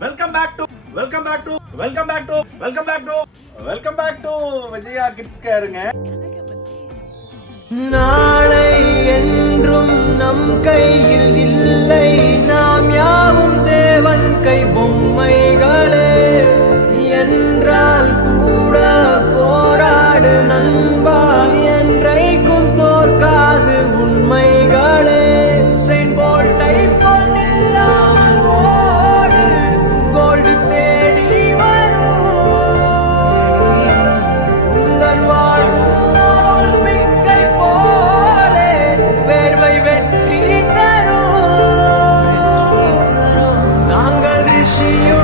Welcome back to welcome back to welcome back to welcome back to welcome back to Vijaya kids கேருங்க. நாளை என்றும் நம் கையில் இல்லை, நாம் யாவும் தேவன் கை பொம்மைகளே. என்றால் கூட போராடு நண்பா, என்றைக்கும் தோற்காது உண்மைகளே. உசைன் போல்ட்டை போல் நில்லாமல் ஓடு, கோல்டு தேடி வரும். உங்கள் வாழும் ஒலிம்பிக்கை போலே வேர்வை வெற்றி தரும். நாங்கள் ரிஷியோ